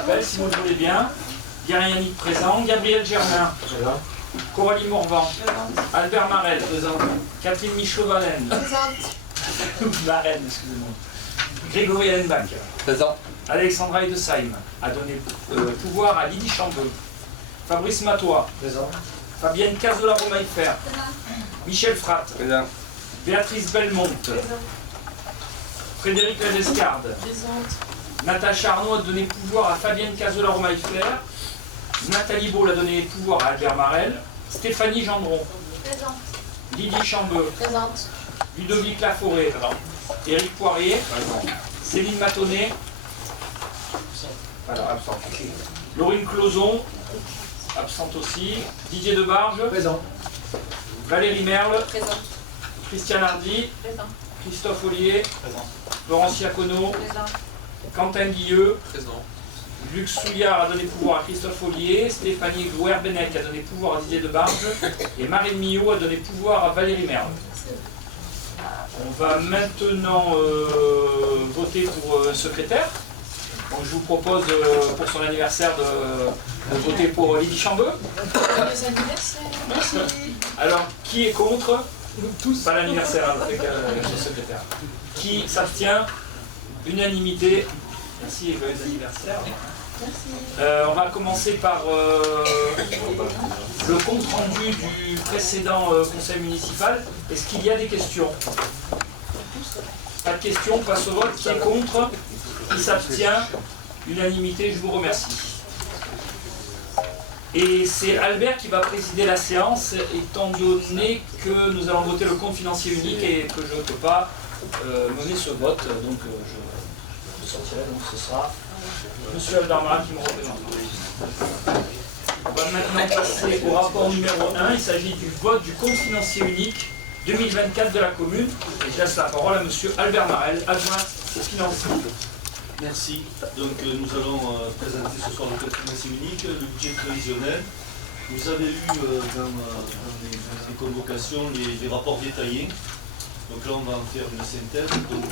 Si vous le voulez bien, Guérin Yannick présent, Gabriel Germain, présent. Coralie Morvan, Albert Marel, présent. Catherine Michaud-Valène, Marel, excusez-moi. Grégory Ellenbach, présent. Alexandra Edesheim a donné pouvoir à Lydie Chambeux. Fabrice Matois, présent. Fabienne Cazola-Romaïfer, Michel Fratt, Présent. Béatrice Belmont, présent. Frédéric Ledescarde, présente. Natacha Arnaud a donné pouvoir à Fabienne Cazola-Romaïfer. Nathalie Baul a donné pouvoir à Albert Marel. Stéphanie Gendron, présente. Lydie Chambeux, présente. Ludovic Laforêt, présent. Éric Poirier, présent. Céline Matonnet, voilà, absente. Laurine Closon, absente aussi. Didier Debarge, présent. Valérie Merle, présent. Christiane Hardy, présent. Christophe Ollier, présent. Laurence Iacono, présent. Quentin Guilleux, présent. Luc Souliard a donné pouvoir à Christophe Ollier. Stéphanie Gouer-Benec a donné pouvoir à Didier Debarge. Et Marine Millot a donné pouvoir à Valérie Merle. On va maintenant voter pour secrétaire. Donc, je vous propose pour son anniversaire de voter pour Lydie Chambeux. Joyeux anniversaire. Merci. Alors, qui est contre? Tous. Pas l'anniversaire avec le secrétaire. Qui s'abstient? Unanimité. Merci et joyeux anniversaire. Merci. On va commencer par le compte rendu du précédent conseil municipal. Est-ce qu'il y a des questions? Pas de questions, on passe au vote. Qui est contre? Qui s'abstient? Unanimité, je vous remercie. Et c'est Albert qui va présider la séance, étant donné que nous allons voter le compte financier unique et que je ne peux pas mener ce vote. Donc je sortirai, donc ce sera M. Albert Marel qui me représente. On va maintenant passer au rapport numéro 1. Il s'agit du vote du compte financier unique 2024 de la commune. Et je laisse la parole à M. Albert Marel, adjoint aux finances. Merci. Donc nous allons présenter ce soir le compte financier unique, le budget prévisionnel. Vous avez lu dans les convocations les rapports détaillés. Donc là on va en faire une synthèse. Donc,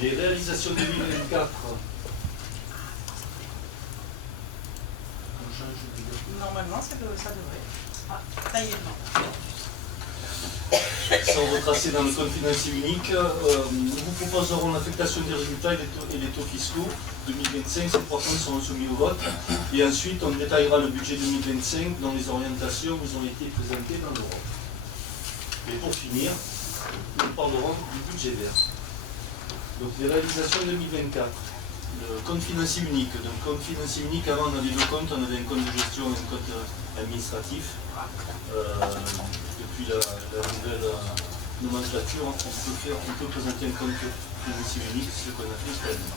les réalisations 2024. Normalement, ça devrait. Ah, ça y est, non. Sont retracés dans le compte financier unique. Nous vous proposerons l'affectation des résultats et des taux fiscaux 2025. Ces trois points seront soumis au vote. Et ensuite, on détaillera le budget 2025 dont les orientations vous ont été présentées dans l'Europe. Et pour finir, nous parlerons du budget vert. Donc les réalisations 2024. Le compte financier unique. Donc compte financier unique, avant on avait deux comptes, on avait un compte de gestion et un compte administratif. Depuis la nouvelle nomenclature, on peut présenter un compte financier unique, c'est ce qu'on a fait cette année.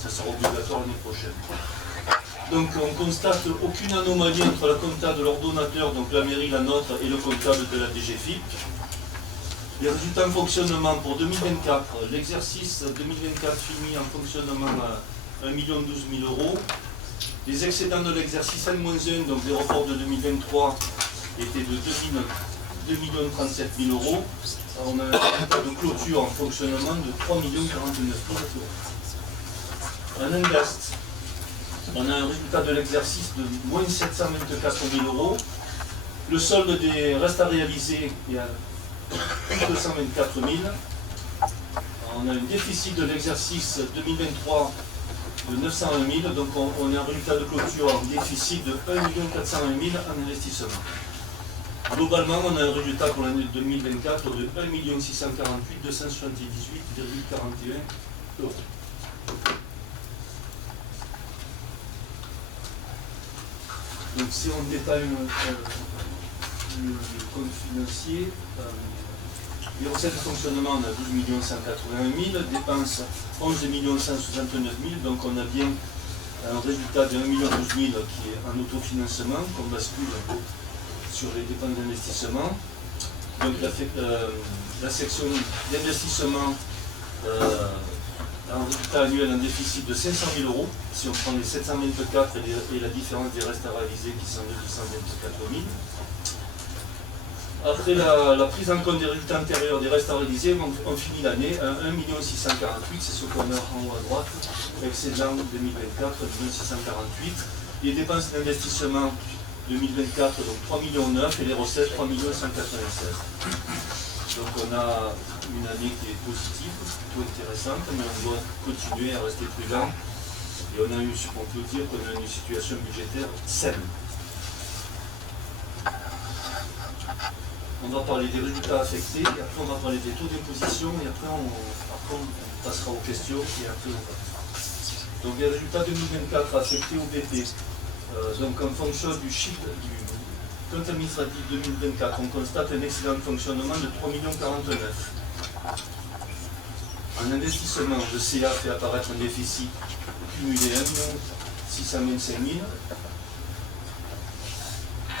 Ça sera obligatoire l'année prochaine. Donc on constate aucune anomalie entre la compta de l'ordonnateur, donc la mairie, la nôtre, et le comptable de la DGFiP. Les résultats en fonctionnement pour 2024, l'exercice 2024 fini en fonctionnement à 1 12 000 €. Les excédents de l'exercice N-1, donc les reports de 2023, étaient de 2 037 000 €. On a un résultat de clôture en fonctionnement de 3 049 000 €. En invest, on a un résultat de l'exercice de moins 724 000 €. Le solde des restes à réaliser est à 224 000. On a un déficit de l'exercice 2023 de 901 000, donc on a un résultat de clôture en déficit de 1 420 000 en investissement. Globalement, on a un résultat pour l'année 2024 de 1 648 278,41 €. Donc si on détaille le compte financier, les recettes de fonctionnement, on a 12 181 000, dépenses 11 169 000, donc on a bien un résultat de 1 12 000 qui est en autofinancement, qu'on bascule sur les dépenses d'investissement. Donc la section d'investissement a un résultat annuel en déficit de 500 000 €, si on prend les 724 et la différence des restes à réaliser qui sont de 224 000. Après la prise en compte des résultats antérieurs des restes à réaliser, on finit l'année à 1 648 000, c'est ce qu'on a en haut à droite, excédent 2024, 1 648 000. Les dépenses d'investissement 2024, donc 3,9 millions et les recettes 3 196 000. Donc on a une année qui est positive, plutôt intéressante, mais on doit continuer à rester prudent. Et on peut dire qu'on a une situation budgétaire saine. On va parler des résultats affectés, et après on va parler des taux d'imposition, et après on passera aux questions, et après on va. Donc les résultats 2024 affectés au BP. Donc en fonction du chiffre du compte administratif 2024, on constate un excédent de fonctionnement de 3,49 millions. En investissement, le CA fait apparaître un déficit cumulé 1 625 000.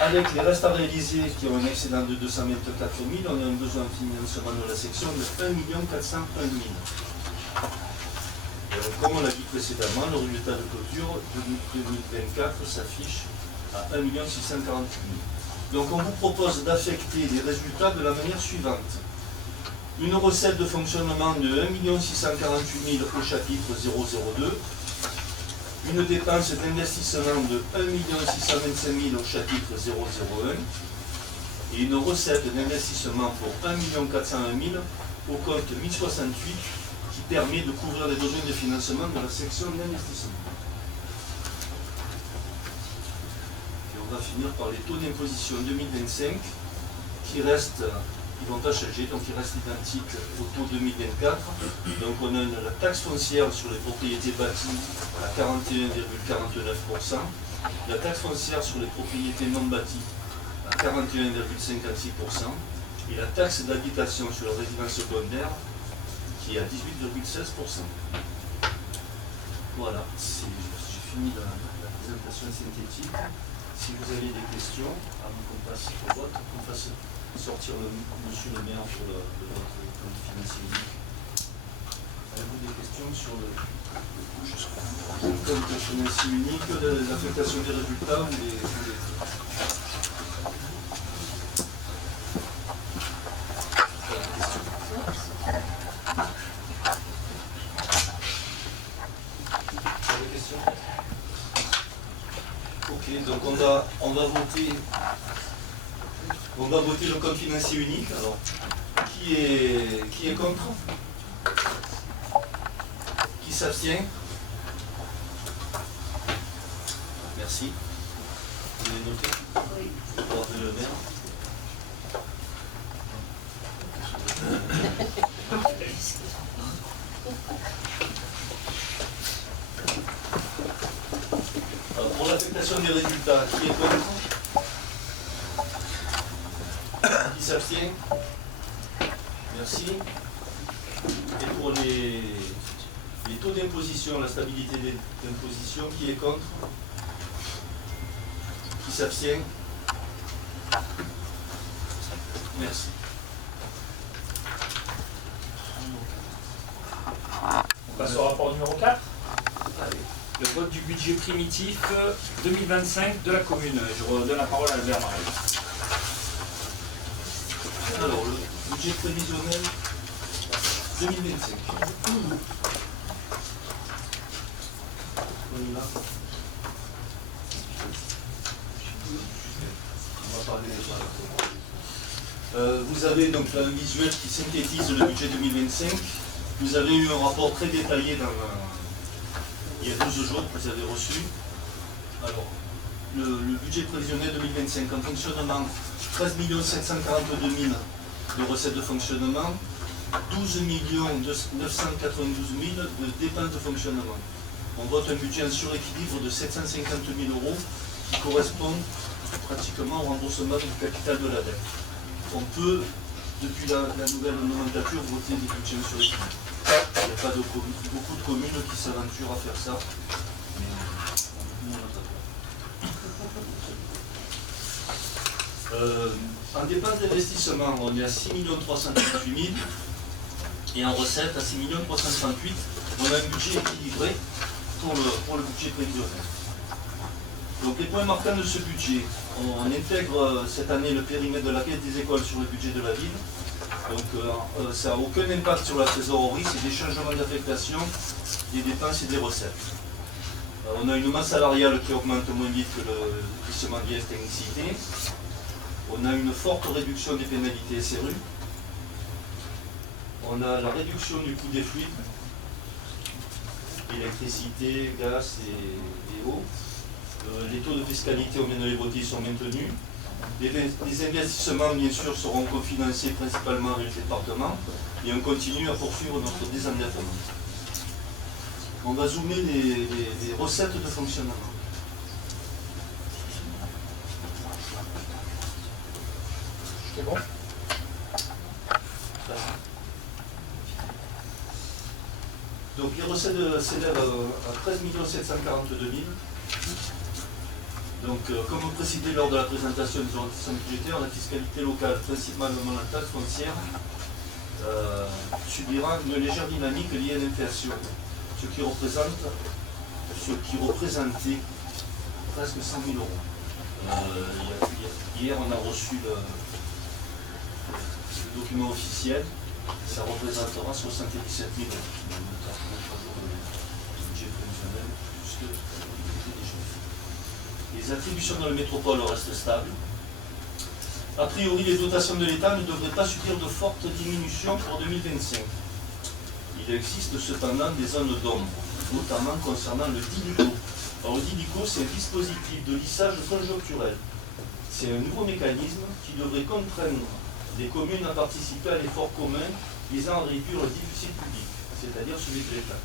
Avec les restes à réaliser qui ont un excédent de 224 000, on a un besoin de financement de la section de 1 401 000. Comme on l'a dit précédemment, le résultat de clôture de 2024 s'affiche à 1 648 000. Donc on vous propose d'affecter les résultats de la manière suivante. Une recette de fonctionnement de 1 648 000 au chapitre 002. Une dépense d'investissement de 1 625 000 au chapitre 001. Et une recette d'investissement pour 1 401 000 au compte 1068 qui permet de couvrir les besoins de financement de la section d'investissement. Et on va finir par les taux d'imposition 2025 qui restent, ils ne vont pas changer, donc ils restent identiques au taux 2024. Donc on a la taxe foncière sur les propriétés bâties à 41,49%, la taxe foncière sur les propriétés non bâties à 41,56% et la taxe d'habitation sur la résidence secondaire qui est à 18,16%. Voilà, j'ai fini la présentation synthétique. Si vous avez des questions, avant qu'on passe au vote, qu'on fasse sortir monsieur le maire pour le compte financier unique. Avez-vous des questions sur le compte financier unique, l'affectation des résultats ou les... Donc on va voter le compte financier unique. Alors, qui est contre? Qui s'abstient? Merci. Vous avez noté? Oui. Pour rappeler le maire. Pour l'affectation des résultats, qui est contre? Qui s'abstient? Merci. Et pour les taux d'imposition, la stabilité d'imposition, qui est contre? Qui s'abstient? Merci. On passe au rapport numéro 4. Le vote du budget primitif 2025 de la commune. Je redonne la parole à Albert Marais. Alors, le budget prévisionnel 2025. On y va. On va parler de ça. Vous avez donc un visuel qui synthétise le budget 2025. Vous avez eu un rapport très détaillé il y a 12 jours que vous avez reçu. Alors, le budget prévisionnel 2025 en fonctionnement, 13 742 000 de recettes de fonctionnement, 12 992 000 de dépenses de fonctionnement. On vote un budget en suréquilibre de 750 000 € qui correspond pratiquement au remboursement du capital de la dette. On peut, depuis la nouvelle nomenclature, voter des budgets en suréquilibre. Il n'y a pas beaucoup de communes qui s'aventurent à faire ça. Mais nous, on n'a pas peur. En dépenses d'investissement, on est à 6 338 000 et en recettes à 6 338 000. On a un budget équilibré pour le budget prévisionnel. Donc les points marquants de ce budget, on intègre cette année le périmètre de la caisse des écoles sur le budget de la ville. Donc ça n'a aucun impact sur la trésorerie, c'est des changements d'affectation, des dépenses et des recettes. On a une masse salariale qui augmente moins vite que le glissement vieillesse technicité. On a une forte réduction des pénalités SRU. On a la réduction du coût des fluides, électricité, gaz et eau. Les taux de fiscalité, on vient de les voter, sont maintenus. Les investissements, bien sûr, seront cofinancés principalement avec le département et on continue à poursuivre notre désendettement. On va zoomer les recettes de fonctionnement. C'est bon? Donc les recettes s'élèvent à 13 742 000. Donc, comme précisé lors de la présentation des orientations budgétaires, la fiscalité locale, principalement la taxe foncière, subira une légère dynamique liée à l'inflation, ce qui représentait presque 100 000 euros. Hier, on a reçu le document officiel, ça représentera 77 000 euros. Le budget prévisionnel, puisque les attributions dans le métropole restent stables. A priori, les dotations de l'État ne devraient pas subir de fortes diminutions pour 2025. Il existe cependant des zones d'ombre, notamment concernant le DILICO. Alors, le DILICO, c'est un dispositif de lissage conjoncturel. C'est un nouveau mécanisme qui devrait contraindre les communes à participer à l'effort commun visant à réduire le déficit public, c'est-à-dire celui de l'État.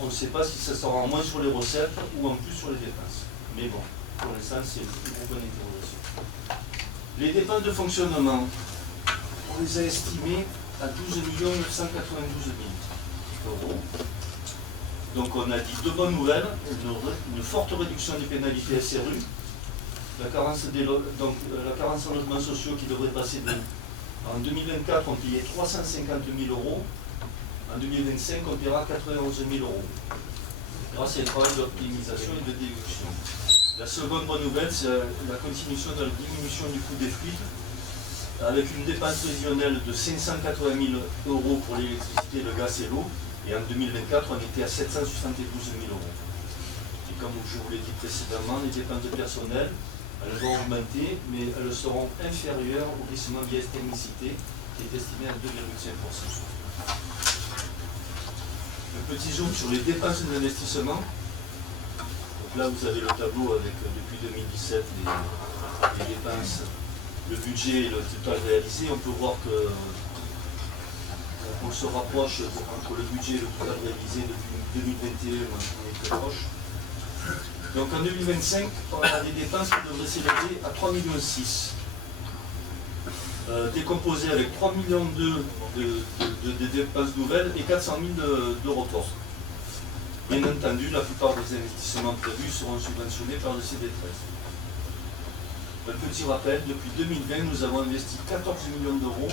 On ne sait pas si ça sera en moins sur les recettes ou en plus sur les dépenses. Mais bon, pour l'instant, c'est une bonne interrogation. Les dépenses de fonctionnement, on les a estimées à 12 992 000 euros. Donc on a dit deux bonnes nouvelles, une forte réduction des pénalités SRU, la carence en logements sociaux qui devrait passer en 2024, on payait 350 000 euros. En 2025, on paiera 91 000 euros, grâce à un travail d'optimisation et de déduction. La seconde bonne nouvelle, c'est la continuation de la diminution du coût des fluides, avec une dépense prévisionnelle de 580 000 euros pour l'électricité, le gaz et l'eau, et en 2024, on était à 772 000 euros. Et comme je vous l'ai dit précédemment, les dépenses de personnel, elles vont augmenter, mais elles seront inférieures au glissement vieillesse technicité, qui est estimé à 2,5%. Un petit zoom sur les dépenses d'investissement. Donc là, vous avez le tableau avec, depuis 2017, les dépenses, le budget et le total réalisé. On peut voir qu'on se rapproche entre le budget et le total réalisé depuis 2021, on est très proche. Donc en 2025, on a des dépenses qui devraient s'élever à 3,6 millions. Décomposé avec 3,2 millions de dépenses nouvelles et 400 000 de reports. Bien entendu, la plupart des investissements prévus seront subventionnés par le CD13. Un petit rappel, depuis 2020, nous avons investi 14 millions d'euros,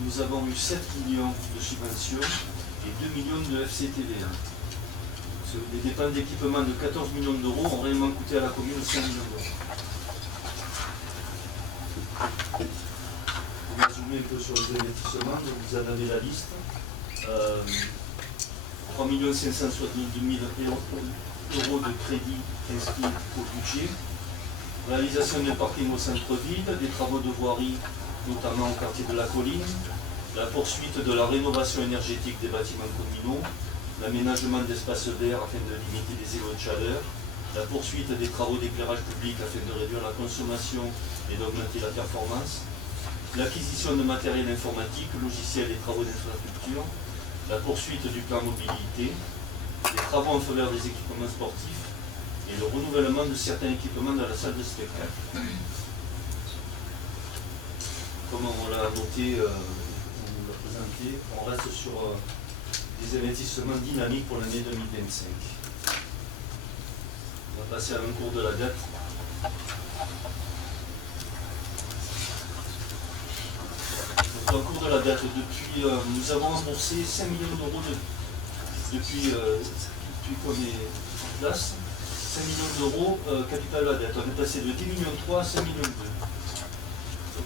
nous avons eu 7 millions de subventions et 2 millions de FCTVA. Les dépenses d'équipement de 14 millions d'euros ont réellement coûté à la commune 5 millions d'euros. On va zoomer un peu sur les investissements, donc vous en avez la liste. 3 562 000 euros de crédit inscrits au budget. Réalisation d'un parking au centre-ville, des travaux de voirie, notamment au quartier de la Colline, la poursuite de la rénovation énergétique des bâtiments communaux, l'aménagement d'espaces verts afin de limiter les égouts de chaleur, la poursuite des travaux d'éclairage public afin de réduire la consommation et d'augmenter la performance, l'acquisition de matériel informatique, logiciels et travaux d'infrastructure, la poursuite du plan mobilité, les travaux en faveur des équipements sportifs et le renouvellement de certains équipements dans la salle de spectacle. Comme on l'a noté, on l'a présenté, on reste sur des investissements dynamiques pour l'année 2025. On va passer à l'encours de la dette. Donc, l'encours de la dette, depuis, nous avons remboursé 5 millions d'euros depuis qu'on est en place. 5 millions d'euros capital de la dette. On est passé de 10,3 millions à 5,2 millions.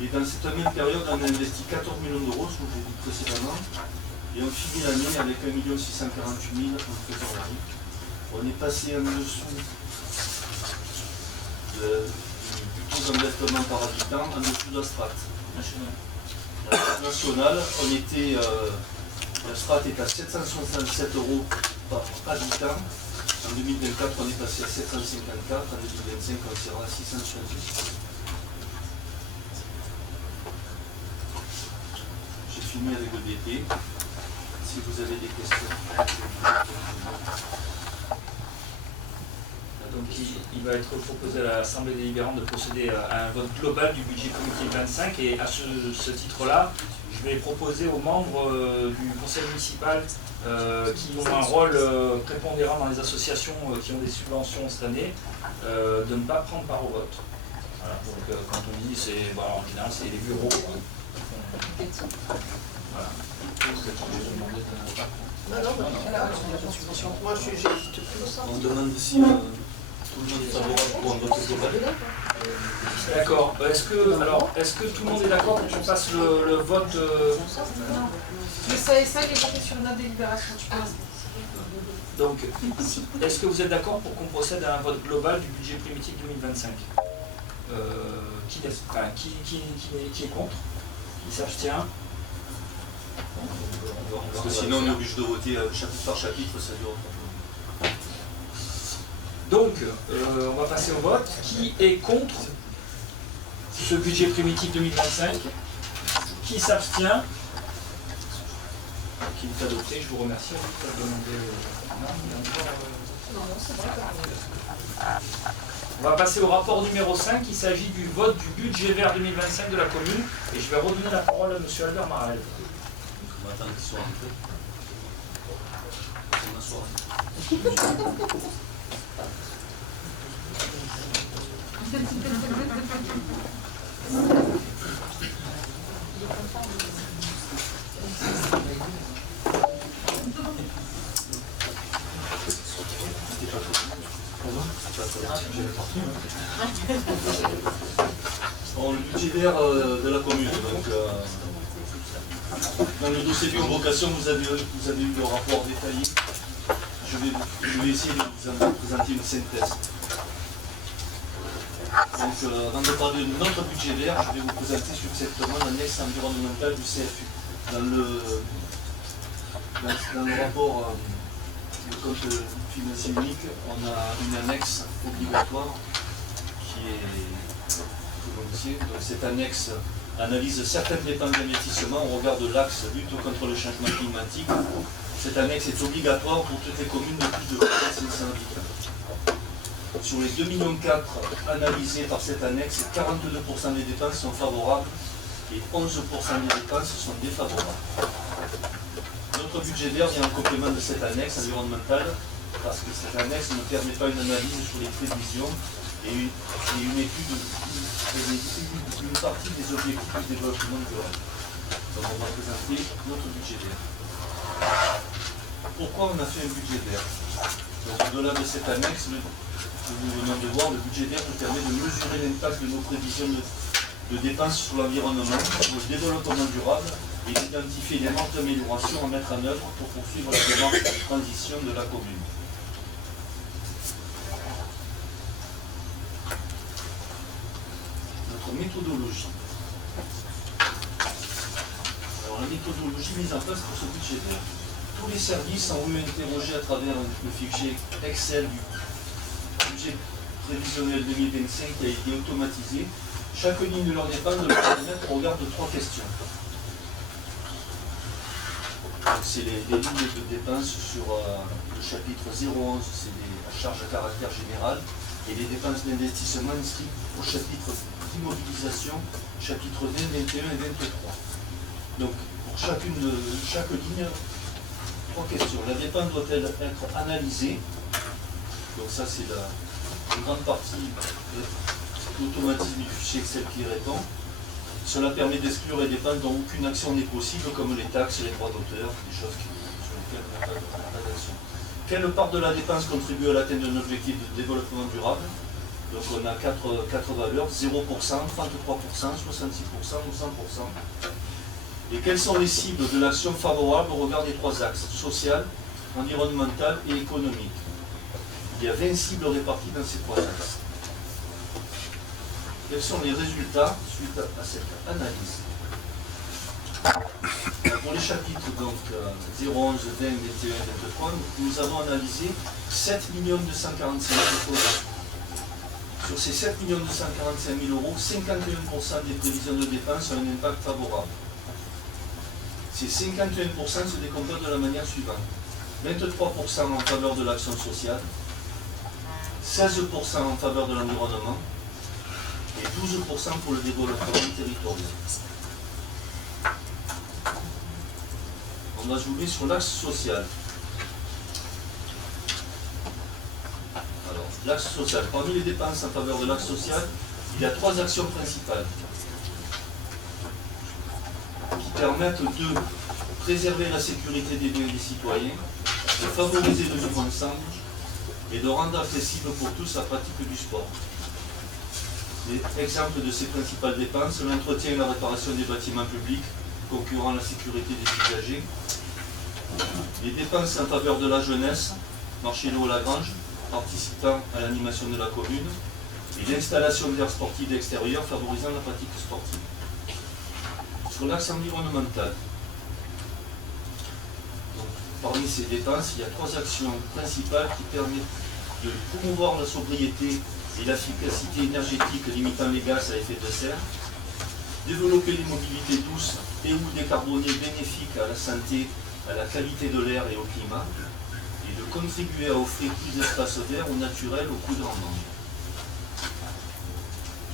Et dans cette même période, on a investi 14 millions d'euros, ce que j'ai dit précédemment, et on finit l'année avec 1 648 000 en trésorerie. On est passé en dessous du taux d'endettement par habitant, en dessous de la strate nationale. On était, la strate est à 767 euros par habitant. En 2024, on est passé à 754. En 2025, on sera à 670. J'ai fini avec le BP. Si vous avez des questions. Donc il va être proposé à l'Assemblée délibérante de procéder à un vote global du budget comité 25 et à ce titre-là, je vais proposer aux membres du conseil municipal qui ont un rôle prépondérant dans les associations qui ont des subventions cette année de ne pas prendre part au vote. Voilà, donc quand on dit, c'est en général c'est les bureaux. Voilà. Moi, j'hésite plus. On demande si tout le monde est favorable pour un vote global. D'accord. Est-ce que tout le monde est d'accord pour qu'on fasse le vote Le CSA, il est voté sur une délibération, tu peux. Donc, est-ce que vous êtes d'accord pour qu'on procède à un vote global du budget primitif 2025 qui est contre? Qui s'abstient? Parce que sinon on est obligé de voter chapitre par chapitre, ça dure trop. Donc, on va passer au vote. Qui est contre ce budget primitif 2025? Qui s'abstient? Qui est adopté, je vous remercie. On va passer au rapport numéro 5. Il s'agit du vote du budget vert 2025 de la commune. Et je vais redonner la parole à M. Albert Marel. On va attendre qu'il soit rentré. On m'assoit. Bon, le budget vert de la commune. Donc, dans le dossier de convocation, vous avez eu le rapport détaillé. Je vais essayer de vous en présenter une synthèse. Donc, avant de parler de notre budget vert, je vais vous présenter succinctement l'annexe environnementale du CFU. Dans le rapport du compte financier unique, on a une annexe obligatoire qui est volontiers. Donc, cette annexe analyse certaines dépenses d'investissement au regard de l'axe lutte contre le changement climatique. Cette annexe est obligatoire pour toutes les communes de plus de 500 habitants. Sur les 2,4 millions analysés par cette annexe, 42% des dépenses sont favorables et 11% des dépenses sont défavorables. Notre budget vert vient en complément de cette annexe environnementale parce que cette annexe ne permet pas une analyse sur les prévisions et une étude d'une partie des objectifs du développement durable. Donc on va présenter notre budget vert. Pourquoi on a fait un budget vert? Au-delà de cette annexe, nous venons de voir, le budget vert nous permet de mesurer l'impact de nos prévisions de dépenses sur l'environnement, sur le développement durable et d'identifier les marges d'amélioration à mettre en œuvre pour poursuivre la démarche de transition de la commune. Notre méthodologie. Alors la méthodologie mise en place pour ce budget vert. Tous les services ont eu interrogé à travers le fichier Excel du budget prévisionnel 2025 qui a été automatisé. Chaque ligne de leur dépense de leur périmètre regarde 3 questions. C'est les lignes de dépenses sur le chapitre 011, c'est des charges à caractère général, et les dépenses d'investissement inscrites au chapitre d'immobilisation, chapitre 20, 21 et 23. Donc pour chaque ligne, 3 questions. La dépense doit-elle être analysée? Donc ça c'est une grande partie de l'automatisme du fichier Excel qui y répond. Cela permet d'exclure les dépenses dont aucune action n'est possible, comme les taxes et les droits d'auteur, des choses sur lesquelles on n'a pas d'action. quelle part de la dépense contribue à l'atteinte d'un objectif de développement durable? Donc on a quatre valeurs, 0%, 33%, 66% ou 100%. Et quelles sont les cibles de l'action favorable au regard des trois axes, social, environnemental et économique? Il y a 20 cibles réparties dans ces trois axes. Quels sont les résultats suite à cette analyse? Pour les chapitres donc, 0, 11, 20, 21, 23, nous avons analysé 7 245 000 euros. Sur ces 7 245 000 euros, 51% des prévisions de dépenses ont un impact favorable. Ces 51% se décomposent de la manière suivante. 23% en faveur de l'action sociale, 16% en faveur de l'environnement et 12% pour le développement territorial. On va jouer sur l'axe social. Alors, l'axe social. Parmi les dépenses en faveur de l'axe social, il y a trois actions principales qui permettent de préserver la sécurité des biens et des citoyens, de favoriser le vivre ensemble et de rendre accessible pour tous la pratique du sport. Les exemples de ces principales dépenses, l'entretien et la réparation des bâtiments publics, concurrent la sécurité des usagers, les dépenses en faveur de la jeunesse, marché l'eau à la grange, participant à l'animation de la commune, et l'installation d'aires sportives extérieures favorisant la pratique sportive. Sur l'axe environnemental, donc, parmi ces dépenses, il y a trois actions principales qui permettent de promouvoir la sobriété et l'efficacité énergétique limitant les gaz à effet de serre, développer les mobilités douces et ou décarbonées bénéfiques à la santé, à la qualité de l'air et au climat, et de contribuer à offrir plus d'espaces verts ou naturels au plus grand nombre.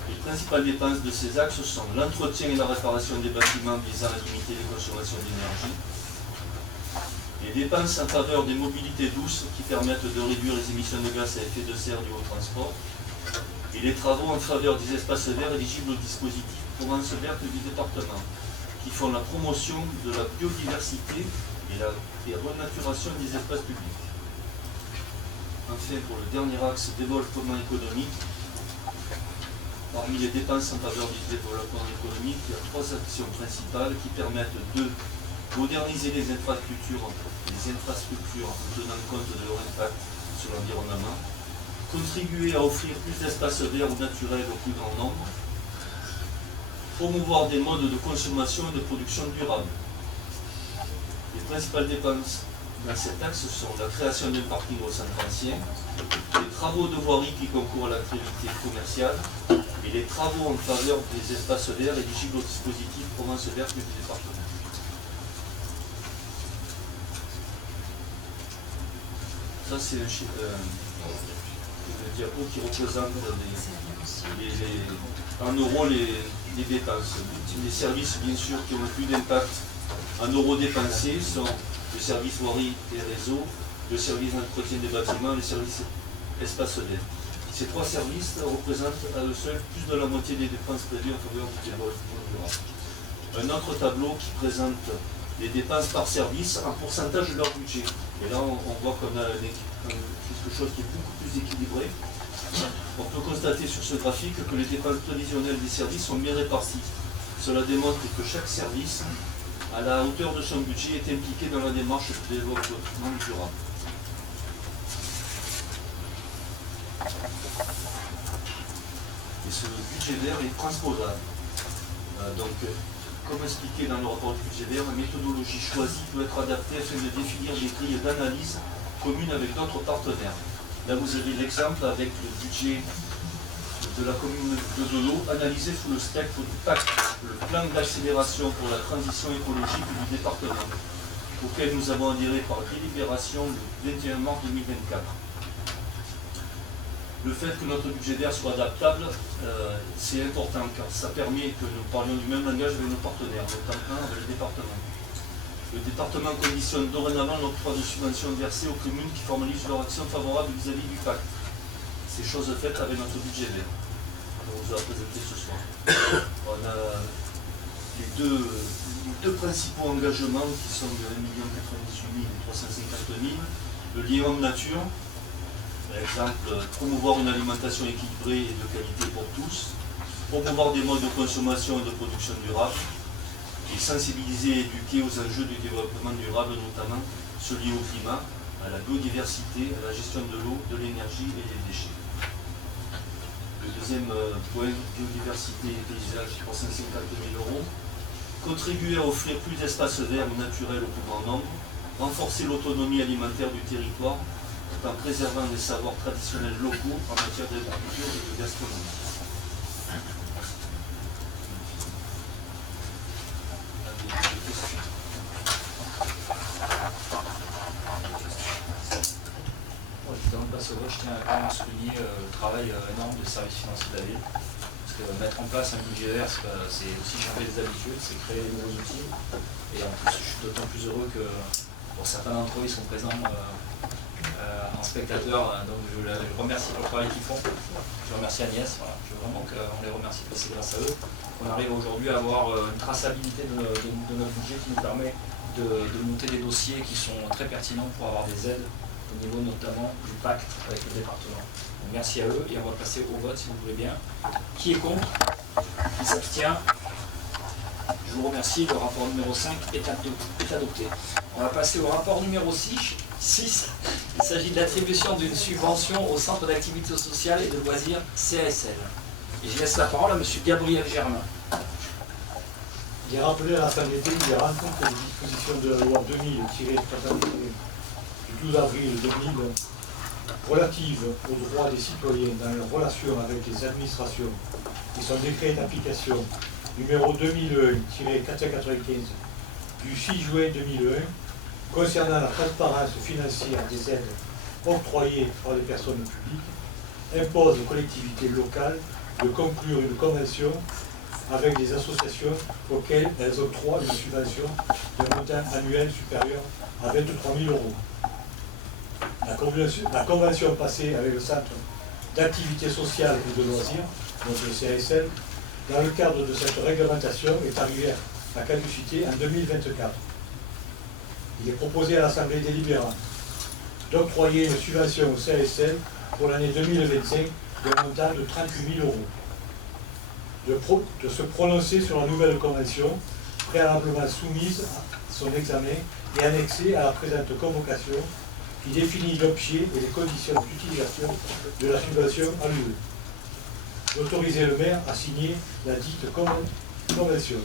Les principales dépenses de ces axes sont l'entretien et la réparation des bâtiments visant à limiter les consommations d'énergie, les dépenses en faveur des mobilités douces qui permettent de réduire les émissions de gaz à effet de serre dues au transport, et les travaux en faveur des espaces verts éligibles au dispositif Provence verte du département, qui font la promotion de la biodiversité et la renaturation des espaces publics. Enfin, pour le dernier axe, développement économique, parmi les dépenses en faveur du développement économique, il y a trois actions principales qui permettent de moderniser les infrastructures en tenant compte de leur impact sur l'environnement, contribuer à offrir plus d'espaces verts ou naturels au plus grand nombre, promouvoir des modes de consommation et de production durables. Les principales dépenses dans cet axe sont la création d'un parking au centre ancien, les travaux de voirie qui concourent à l'activité commerciale et les travaux en faveur des espaces verts éligibles au dispositif Provence verte du département. Ça, c'est un diapo qui représente en euros les dépenses. Les services, bien sûr, qui ont le plus d'impact en euros dépensés sont le service voirie et réseau, le service d'entretien des bâtiments, les services espaces verts. Ces trois services représentent à eux seuls plus de la moitié des dépenses prévues en faveur du développement durable. Un autre tableau qui présente les dépenses par service en pourcentage de leur budget. Et là, on voit qu'on a quelque chose qui est beaucoup plus équilibré. On peut constater sur ce graphique que les dépenses prévisionnelles des services sont bien réparties. Cela démontre que chaque service, à la hauteur de son budget, est impliqué dans la démarche de développement durable. Et ce budget vert est transposable. Comme expliqué dans le rapport du budget vert, la méthodologie choisie peut être adaptée afin de définir des grilles d'analyse communes avec d'autres partenaires. Là, vous avez l'exemple avec le budget de la commune de Dolo, analysé sous le spectre du PAC, le plan d'accélération pour la transition écologique du département, auquel nous avons adhéré par délibération le 21 mars 2024. Le fait que notre budget vert soit adaptable, c'est important, car ça permet que nous parlions du même langage avec nos partenaires, notamment avec le département. Le département conditionne dorénavant l'octroi de subventions versées aux communes qui formalisent leur action favorable vis-à-vis du pacte. C'est chose faite avec notre budget vert. On vous a présenté ce soir. On a les deux principaux engagements qui sont de 1 098 000 et 350 000. Le lien homme-nature, par exemple, promouvoir une alimentation équilibrée et de qualité pour tous, promouvoir des modes de consommation et de production durable, et sensibiliser et éduquer aux enjeux du développement durable, notamment ceux liés au climat, à la biodiversité, à la gestion de l'eau, de l'énergie et des déchets. Le deuxième point, biodiversité et paysage, 350 000 €. Contribuer à offrir plus d'espaces verts ou naturels au plus grand nombre, renforcer l'autonomie alimentaire du territoire tout en préservant les savoirs traditionnels locaux en matière d'agriculture et de gastronomie. Je tiens à quand même souligner le travail énorme des services financiers de la ville. Parce que mettre en place un budget vert, c'est aussi changer les habitudes, c'est créer des nouveaux outils. Et en plus, je suis d'autant plus heureux que pour certains d'entre eux, ils sont présents en spectateur. Donc je les remercie pour le travail qu'ils font. Je remercie Agnès. Voilà. Je veux vraiment qu'on les remercie parce que c'est grâce à eux qu'on arrive aujourd'hui à avoir une traçabilité de notre budget qui nous permet de monter des dossiers qui sont très pertinents pour avoir des aides au niveau notamment du pacte avec le département. Donc merci à eux et on va passer au vote si vous voulez bien. Qui est contre? Qui s'abstient? Je vous remercie, le rapport numéro 5 est adopté. On va passer au rapport numéro 6. Il s'agit de l'attribution d'une subvention au Centre d'activité sociale et de loisirs CASL. Et je laisse la parole à M. Gabriel Germain. Il est rappelé à l'Assemblée délibérante que les dispositions de la loi 2000-62 du 12 avril 2000 relative aux droits des citoyens dans leurs relations avec les administrations et son décret d'application numéro 2001-495 du 6 juin 2001 concernant la transparence financière des aides octroyées par les personnes publiques impose aux collectivités locales de conclure une convention avec des associations auxquelles elles octroient une subvention d'un montant annuel supérieur à 23 000 €. La convention passée avec le Centre d'activité sociale et de loisirs, donc le CASL, dans le cadre de cette réglementation est arrivée à caducité en 2024. Il est proposé à l'Assemblée délibérante d'octroyer une subvention au CASL pour l'année 2025 d'un montant de 38 000 €. De se prononcer sur la nouvelle convention, préalablement soumise à son examen et annexée à la présente convocation, qui définit l'objet et les conditions d'utilisation de la subvention à l'UE. D'autoriser le maire à signer la dite convention.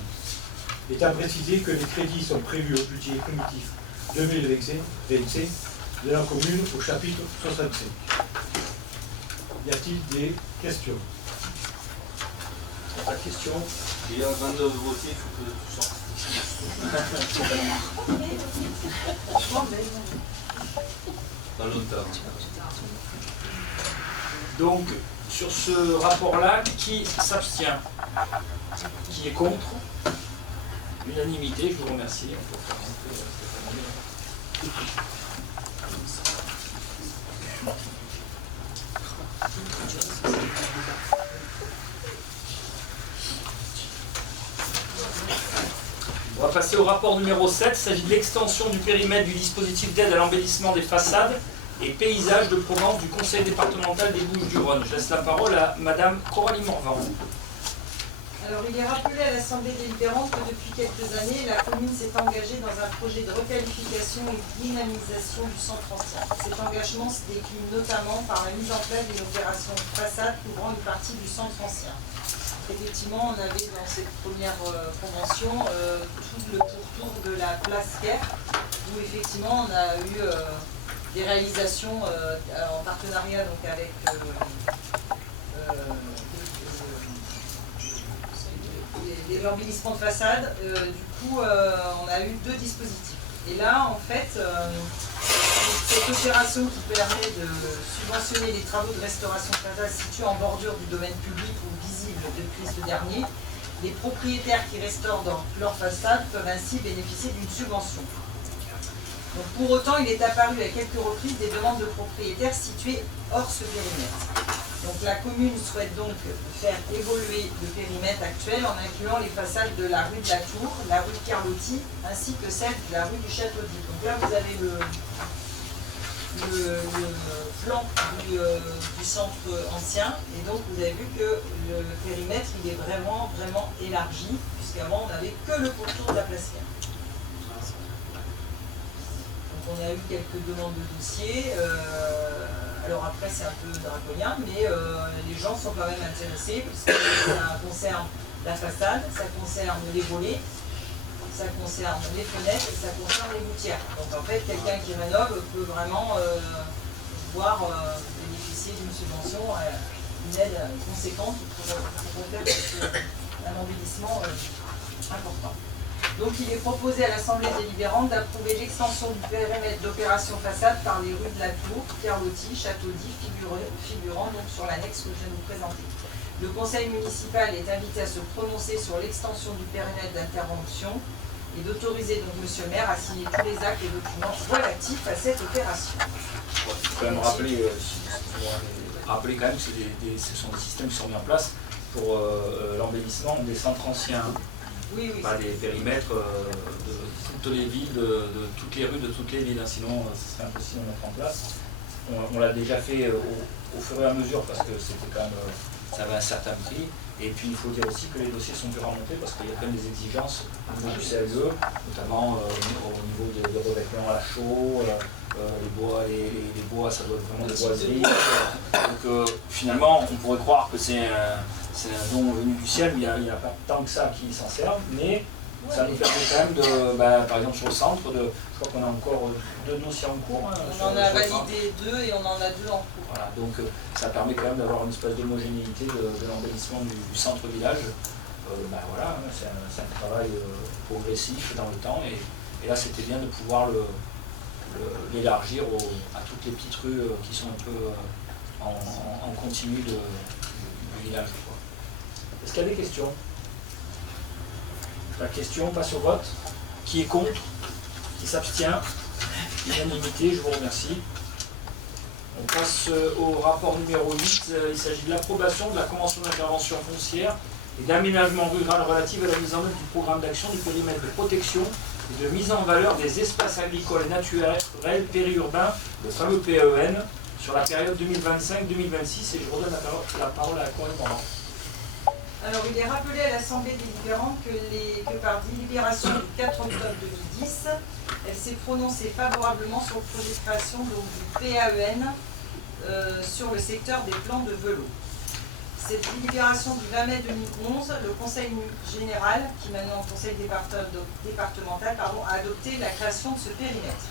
Étant précisé que les crédits sont prévus au budget primitif 2025 de la commune au chapitre 65. Y a-t-il des questions? Pas de questions? Et avant de voter, il faut que tu sortes. Pas longtemps. Donc, sur ce rapport-là, qui s'abstient? Qui est contre? Unanimité, je vous remercie. On peut faire un peu, On va passer au rapport numéro 7. Il s'agit de l'extension du périmètre du dispositif d'aide à l'embellissement des façades et paysages de Provence du Conseil départemental des Bouches-du-Rhône. Je laisse la parole à Madame Coralie Morvan. Alors, il est rappelé à l'Assemblée délibérante que depuis quelques années, la commune s'est engagée dans un projet de requalification et de dynamisation du centre ancien. Cet engagement se décline notamment par la mise en place d'une opération de façade couvrant une partie du centre ancien. Effectivement, on avait dans cette première convention tout le pourtour de la place Caire, où effectivement on a eu des réalisations en partenariat donc, avec l'embellissement de façade. Du coup, on a eu deux dispositifs. Et là, en fait, cette opération qui permet de subventionner les travaux de restauration de façade situés en bordure du domaine public ou visible depuis ce dernier, les propriétaires qui restaurent dans leur façade peuvent ainsi bénéficier d'une subvention. Donc, pour autant, il est apparu à quelques reprises des demandes de propriétaires situés hors ce périmètre. Donc la commune souhaite donc faire évoluer le périmètre actuel en incluant les façades de la rue de la Tour, la rue de Carlotti, ainsi que celle de la rue du Château d'If. Donc là, vous avez le plan du centre ancien. Et donc vous avez vu que le périmètre il est vraiment élargi, puisqu'avant on n'avait que le pourtour de la Placière. Donc on a eu quelques demandes de dossiers. Alors après c'est un peu draconien, mais les gens sont quand même intéressés, puisque ça concerne la façade, ça concerne les volets, ça concerne les fenêtres et ça concerne les gouttières. Donc en fait, quelqu'un qui rénove peut vraiment bénéficier d'une subvention, une aide conséquente pour faire un embellissement important. Donc il est proposé à l'Assemblée délibérante d'approuver l'extension du périmètre d'opération façade par les rues de la Tour, Pierre-Loti, Château-d'If, figurant donc sur l'annexe que je viens de vous présenter. Le conseil municipal est invité à se prononcer sur l'extension du périmètre d'intervention et d'autoriser donc M. le maire à signer tous les actes et documents relatifs à cette opération. Il faut quand même rappeler quand même que ce sont des systèmes qui sont mis en place pour l'embellissement des centres anciens. Oui, oui. Pas des périmètres de toutes les villes, de toutes les rues, de toutes les villes, hein, sinon ce serait impossible de mettre en place. On l'a déjà fait au fur et à mesure parce que c'était quand même, ça avait un certain prix. Et puis il faut dire aussi que les dossiers sont durs à monter parce qu'il y a quand même des exigences au niveau du CLE, notamment au niveau des revêtements à la chaux, les bois, ça doit être vraiment des boiseries. Donc finalement, on pourrait croire que c'est un don venu du ciel, mais il n'y a pas tant que ça qui s'en servent, mais ça nous permet quand même de, par exemple sur le centre, je crois qu'on a encore 2 dossiers en cours. Hein, on en a validé 2 et on en a 2 en cours. Voilà, donc ça permet quand même d'avoir une espèce d'homogénéité de l'embellissement du centre-village. Voilà, c'est un travail progressif dans le temps, et là c'était bien de pouvoir l'élargir à toutes les petites rues qui sont un peu en continu du village. Est-ce qu'il y a des questions? La question passe au vote. Qui est contre? Qui s'abstient? Unanimité, je vous remercie. On passe au rapport numéro 8. Il s'agit de l'approbation de la convention d'intervention foncière et d'aménagement rural relative à la mise en œuvre du programme d'action du périmètre de protection et de mise en valeur des espaces agricoles et naturels périurbains, le fameux PEN, sur la période 2025-2026. Et je redonne la parole à Corinne Morand. Alors, il est rappelé à l'Assemblée délibérante que par délibération du 4 octobre 2010, elle s'est prononcée favorablement sur le projet de création donc, du PAEN sur le secteur des plans de Velot. Cette délibération du 20 mai 2011, le Conseil général, qui est maintenant Conseil départemental, a adopté la création de ce périmètre.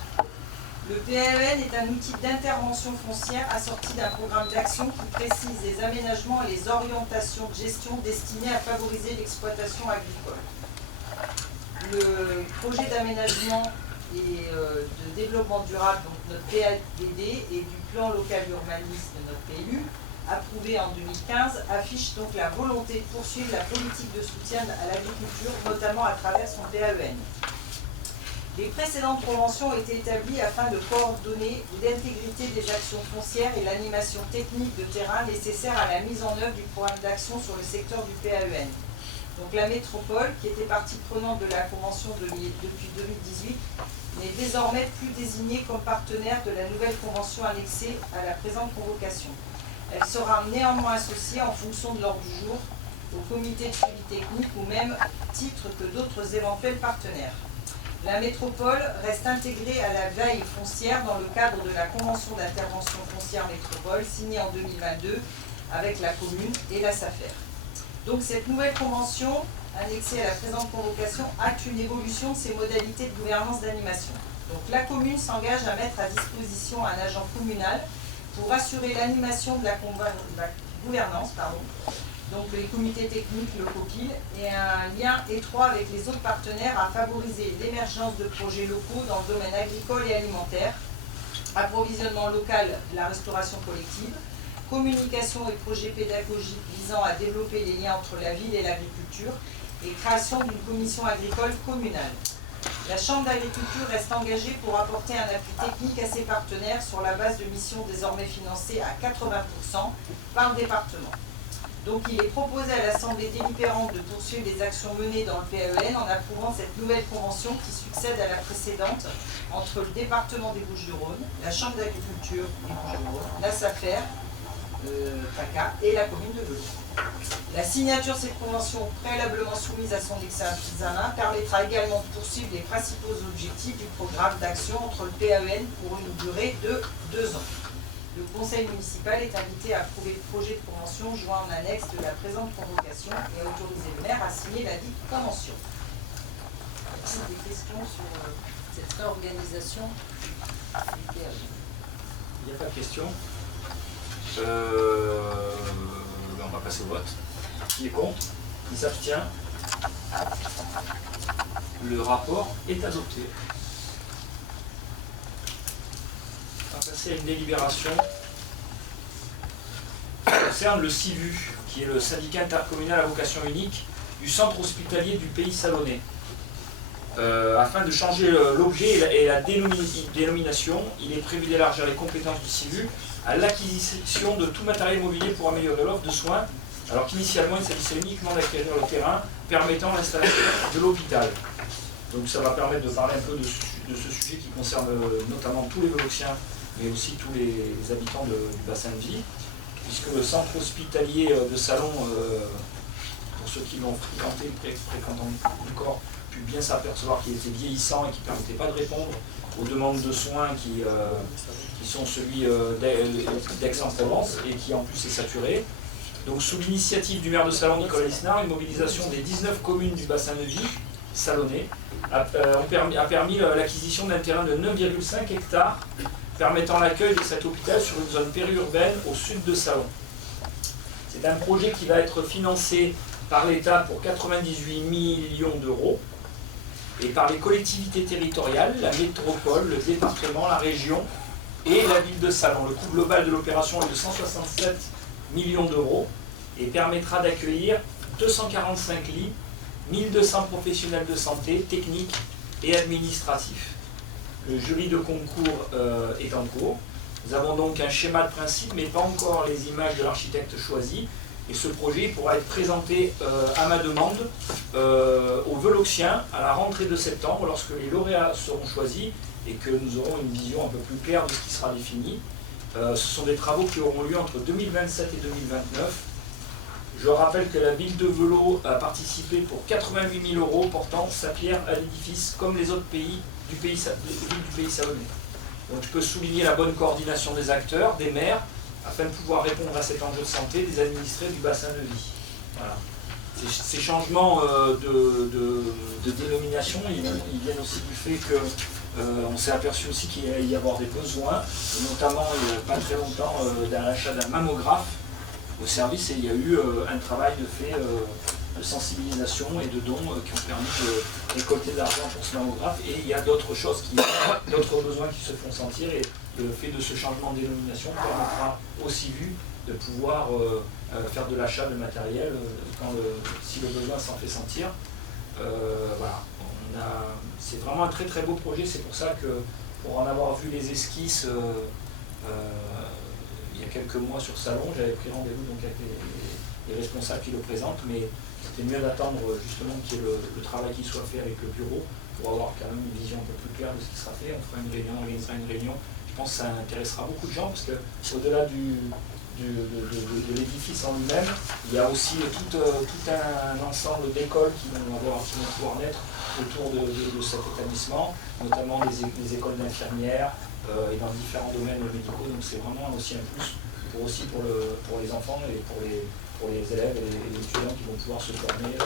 Le PAEN est un outil d'intervention foncière assorti d'un programme d'action qui précise les aménagements et les orientations de gestion destinés à favoriser l'exploitation agricole. Le projet d'aménagement et de développement durable, donc notre PADD, et du plan local d'urbanisme de notre PLU, approuvé en 2015, affiche donc la volonté de poursuivre la politique de soutien à l'agriculture, notamment à travers son PAEN. Les précédentes conventions ont été établies afin de coordonner l'intégrité des actions foncières et l'animation technique de terrain nécessaire à la mise en œuvre du programme d'action sur le secteur du PAEN. Donc la métropole, qui était partie prenante de la convention depuis 2018, n'est désormais plus désignée comme partenaire de la nouvelle convention annexée à la présente convocation. Elle sera néanmoins associée en fonction de l'ordre du jour au comité de suivi technique ou même titre que d'autres éventuels partenaires. La métropole reste intégrée à la veille foncière dans le cadre de la convention d'intervention foncière métropole signée en 2022 avec la commune et la SAFER. Donc cette nouvelle convention annexée à la présente convocation acte une évolution de ses modalités de gouvernance d'animation. Donc la commune s'engage à mettre à disposition un agent communal pour assurer l'animation de la gouvernance, donc les comités techniques, le COPIL, et un lien étroit avec les autres partenaires à favoriser l'émergence de projets locaux dans le domaine agricole et alimentaire, approvisionnement local, la restauration collective, communication et projets pédagogiques visant à développer les liens entre la ville et l'agriculture, et création d'une commission agricole communale. La Chambre d'agriculture reste engagée pour apporter un appui technique à ses partenaires sur la base de missions désormais financées à 80% par le département. Donc il est proposé à l'Assemblée délibérante de poursuivre les actions menées dans le PAEN en approuvant cette nouvelle convention qui succède à la précédente entre le département des Bouches-du-Rhône, la Chambre d'agriculture des Bouches-du-Rhône, la SAFER, TACA et la commune de Velay. La signature de cette convention préalablement soumise à son examen permettra également de poursuivre les principaux objectifs du programme d'action entre le PAEN pour une durée de 2 ans. Le conseil municipal est invité à approuver le projet de convention joint en annexe de la présente convocation et à autoriser le maire à signer la dite convention. Est-ce qu'il y a des questions sur cette réorganisation du PAEN? Il n'y a pas de questions. On va passer au vote. Qui est contre? Qui s'abstient? Le rapport est adopté. On va passer à une délibération qui concerne le SIVU, qui est le syndicat intercommunal à vocation unique du centre hospitalier du Pays Salonnais. Afin de changer l'objet et la dénomination, il est prévu d'élargir les compétences du SIVU à l'acquisition de tout matériel mobilier pour améliorer l'offre de soins, alors qu'initialement il s'agissait uniquement d'acquérir le terrain permettant l'installation de l'hôpital. Donc ça va permettre de parler un peu de ce sujet qui concerne notamment tous les Voloxiens, mais aussi tous les habitants du bassin de vie, puisque le centre hospitalier de Salon, pour ceux qui l'ont fréquenté, fréquentant encore, pu bien s'apercevoir qu'il était vieillissant et qui ne permettait pas de répondre aux demandes de soins qui sont celui d'Aix-en-Provence et qui en plus est saturé. Donc sous l'initiative du maire de Salon, Nicolas Lisnard, une mobilisation des 19 communes du bassin de vie salonnais a permis l'acquisition d'un terrain de 9,5 hectares permettant l'accueil de cet hôpital sur une zone périurbaine au sud de Salon. C'est un projet qui va être financé par l'État pour 98 millions d'euros et par les collectivités territoriales, la métropole, le département, la région et la ville de Salon. Le coût global de l'opération est de 167 millions d'euros et permettra d'accueillir 245 lits, 1200 professionnels de santé, techniques et administratifs. Le jury de concours est en cours. Nous avons donc un schéma de principe, mais pas encore les images de l'architecte choisi. Et ce projet pourra être présenté à ma demande aux Voloxiens à la rentrée de septembre, lorsque les lauréats seront choisis et que nous aurons une vision un peu plus claire de ce qui sera défini. Ce sont des travaux qui auront lieu entre 2027 et 2029. Je rappelle que la ville de Velot a participé pour 88 000 euros, portant sa pierre à l'édifice, comme les autres villes du pays salonnais. Donc je peux souligner la bonne coordination des acteurs, des maires, afin de pouvoir répondre à cet enjeu de santé des administrés du bassin de vie. Voilà. Ces changements de dénomination, ils viennent aussi du fait que on s'est aperçu aussi qu'il allait y avoir des besoins, notamment il n'y a pas très longtemps dans l'achat d'un mammographe au service, et il y a eu un travail de sensibilisation et de dons qui ont permis de récolter de l'argent pour ce mammographe, et il y a d'autres choses, d'autres besoins qui se font sentir, et le fait de ce changement de dénomination permettra au SIVU de pouvoir faire de l'achat de matériel si le besoin s'en fait sentir. Voilà. C'est vraiment un très très beau projet, c'est pour ça que pour en avoir vu les esquisses il y a quelques mois sur Salon, j'avais pris rendez-vous donc avec les responsables qui le présentent, mais c'était mieux d'attendre justement qu'il y ait le travail qui soit fait avec le bureau pour avoir quand même une vision un peu plus claire de ce qui sera fait. On fera une réunion, on organisera une réunion. Je pense que ça intéressera beaucoup de gens parce que au-delà de l'édifice en lui-même, il y a aussi tout un ensemble d'écoles qui vont pouvoir naître autour de cet établissement, notamment les écoles d'infirmières et dans différents domaines médicaux. Donc c'est vraiment aussi un plus pour les enfants et pour les élèves et les étudiants qui vont pouvoir se former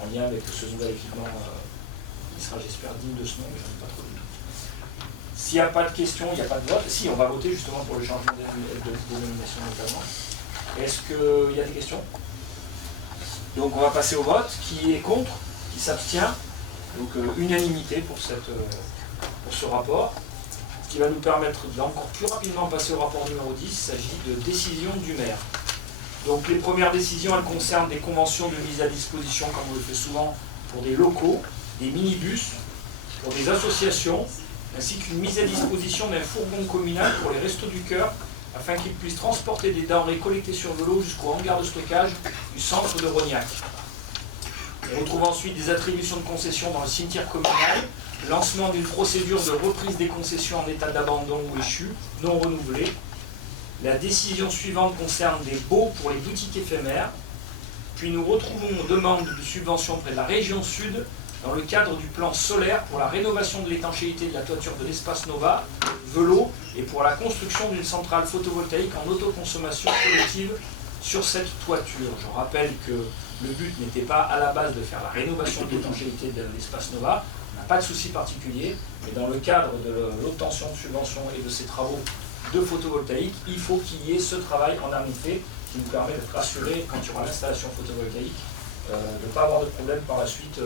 en lien avec ce nouvel équipement qui sera, j'espère, digne de ce nom, mais je ne sais pas trop du tout. S'il n'y a pas de questions, il n'y a pas de vote. Si, on va voter justement pour le changement de dénomination notamment. Est-ce qu'il y a des questions? Donc on va passer au vote. Qui est contre? Qui s'abstient? Donc unanimité pour ce rapport. Ce qui va nous permettre d'encore plus rapidement passer au rapport numéro 10. Il s'agit de décision du maire. Donc les premières décisions, elles concernent des conventions de mise à disposition, comme on le fait souvent, pour des locaux, des minibus, pour des associations, ainsi qu'une mise à disposition d'un fourgon communal pour les Restos du Cœur, afin qu'ils puissent transporter des denrées collectées sur vélo jusqu'au hangar de stockage du centre de Rognac. On retrouve ensuite des attributions de concessions dans le cimetière communal, lancement d'une procédure de reprise des concessions en état d'abandon ou échu, non renouvelée. La décision suivante concerne des baux pour les boutiques éphémères. Puis nous retrouvons une demande de subvention auprès de la région Sud dans le cadre du plan solaire pour la rénovation de l'étanchéité de la toiture de l'espace Nova, Velo, et pour la construction d'une centrale photovoltaïque en autoconsommation collective sur cette toiture. Je rappelle que le but n'était pas à la base de faire la rénovation de l'étanchéité de l'espace Nova, on n'a pas de souci particulier, mais dans le cadre de l'obtention de subventions et de ces travaux de photovoltaïque, il faut qu'il y ait ce travail en amont fait qui nous permet d'être rassurés quand il y aura l'installation photovoltaïque, de ne pas avoir de problème par la suite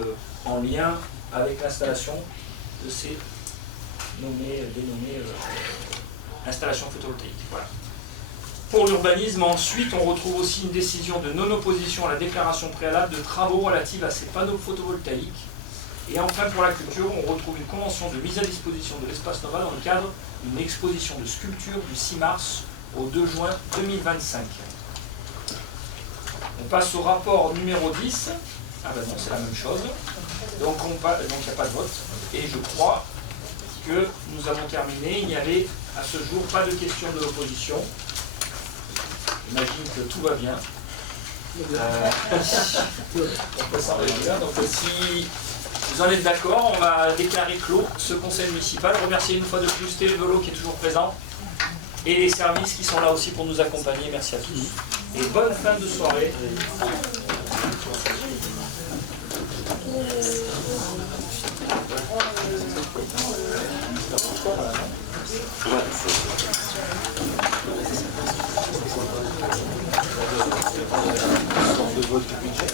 en lien avec l'installation de ces dénommées installations photovoltaïques. Voilà. Pour l'urbanisme, ensuite, on retrouve aussi une décision de non-opposition à la déclaration préalable de travaux relatifs à ces panneaux photovoltaïques. Et enfin, pour la culture, on retrouve une convention de mise à disposition de l'espace Nova dans le cadre d'une exposition de sculpture du 6 mars au 2 juin 2025. On passe au rapport numéro 10. Ah ben non, c'est la même chose. Donc il n'y a pas de vote. Et je crois que nous avons terminé. Il n'y avait à ce jour pas de questions de l'opposition. J'imagine que tout va bien. On peut s'en réjouir. Donc si vous en êtes d'accord, on va déclarer clos ce conseil municipal. Remercier une fois de plus Télé Vélo qui est toujours présent et les services qui sont là aussi pour nous accompagner. Merci à tous. Et bonne fin de soirée. De vote du budget.